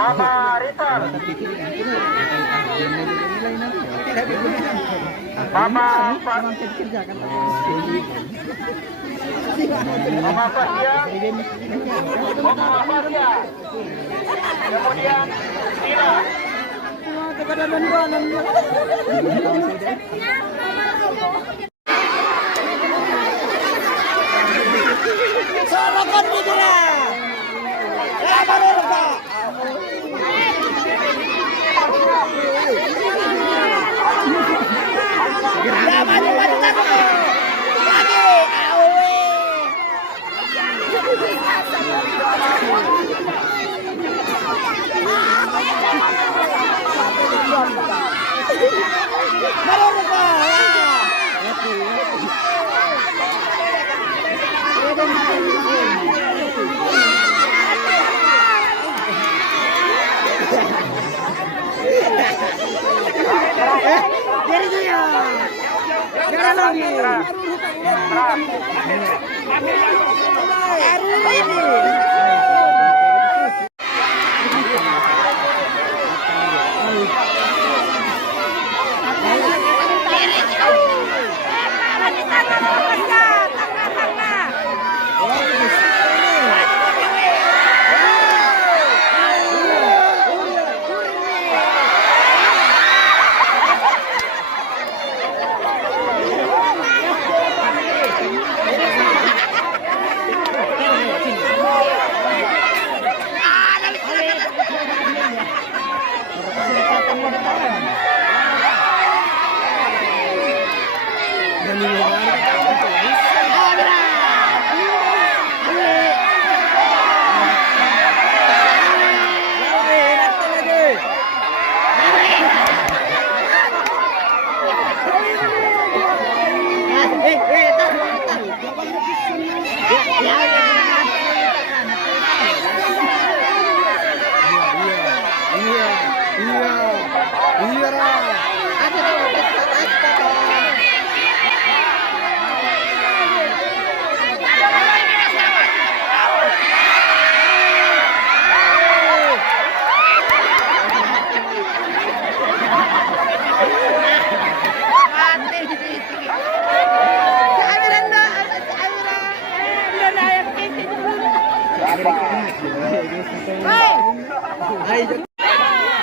Mama Ritar. Mama Fatia. Mama Fatia. Kemudian Tira. Sorokan Bidura.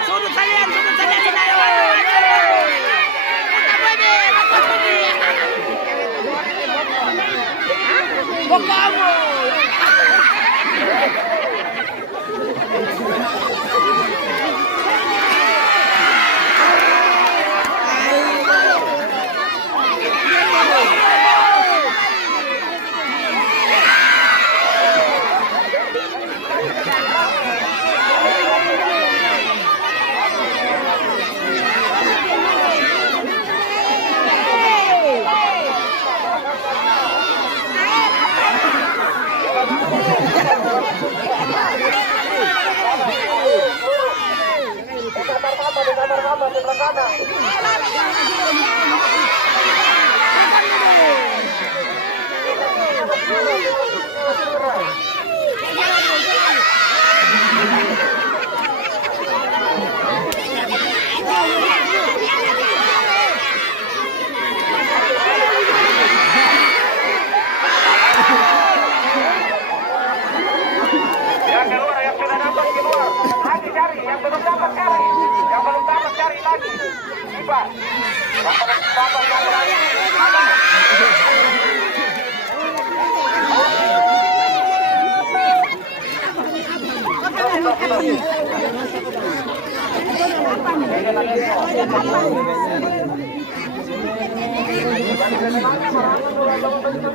Sudut kalian sini.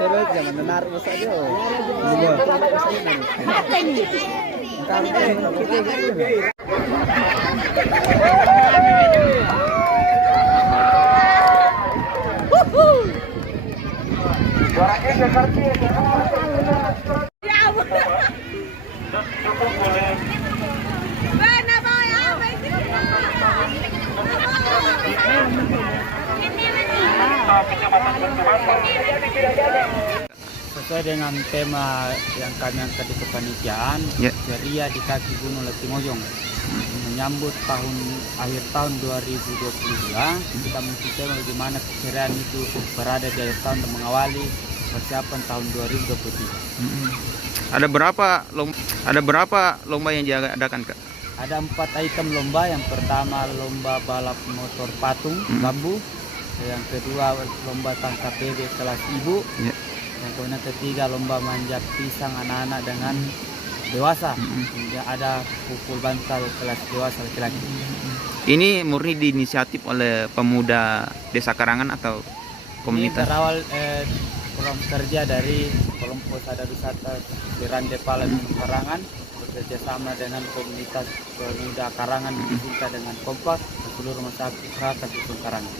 Terus jangan menarik saja. Iya. Juara tiga Karti. Cukup boleh. Kecamatan Batu. Sesuai dengan tema yang kami angkat di kepanitiaan, ceria di kaki Gunung Latimojong. Menyambut akhir tahun 2022, kita mengikuti bagaimana keceriaan itu berada di akhir tahun dan mengawali persiapan tahun 2023. Ada berapa lomba yang diadakan, Kak? Ada 4 item lomba. Yang pertama lomba balap motor patung bambu, yang kedua lomba tangkap bebek kelas ibu, yang kemudian ketiga lomba manjat pisang anak-anak dengan dewasa, yang ada pukul bantal kelas dewasa laki-laki. Ini murni diinisiatif oleh pemuda Desa Karangan atau komunitas? Ini berawal kerja dari kelompok sadar wisata Rande Pala Karangan, bekerja sama dengan komunitas pemuda Karangan kita dengan kompak seluruh masyarakat di Karangan.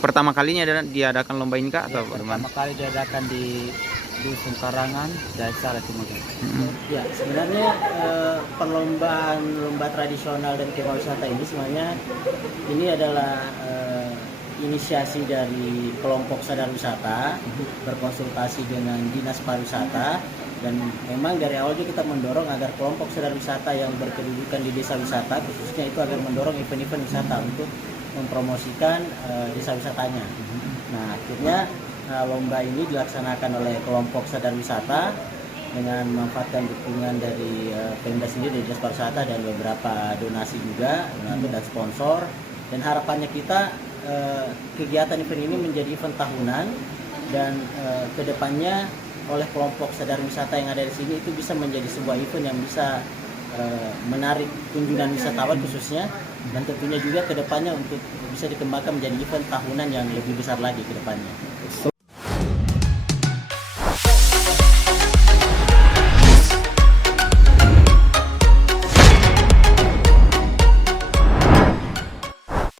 Pertama kalinya diadakan lomba ini, Kak, atau pertama kali diadakan di Dusun Karangan, Desa Latimojong. Ya, sebenarnya perlombaan lomba tradisional dan kemah wisata ini sebenarnya ini adalah inisiasi dari kelompok sadar wisata berkonsultasi dengan Dinas Pariwisata, dan memang dari awal juga kita mendorong agar kelompok sadar wisata yang berkedudukan di desa wisata khususnya itu agar mendorong event-event wisata untuk mempromosikan desa wisatanya. Nah, akhirnya lomba ini dilaksanakan oleh kelompok sadar wisata dengan memanfaatkan dukungan dari Pemda sendiri, dari Dinas Pariwisata, dan beberapa donasi juga, donatur dan sponsor. Dan harapannya kita kegiatan event ini menjadi event tahunan, dan kedepannya oleh kelompok sadar wisata yang ada di sini itu bisa menjadi sebuah event yang bisa menarik kunjungan wisatawan khususnya, dan tentunya juga kedepannya untuk bisa dikembangkan menjadi event tahunan yang lebih besar lagi kedepannya.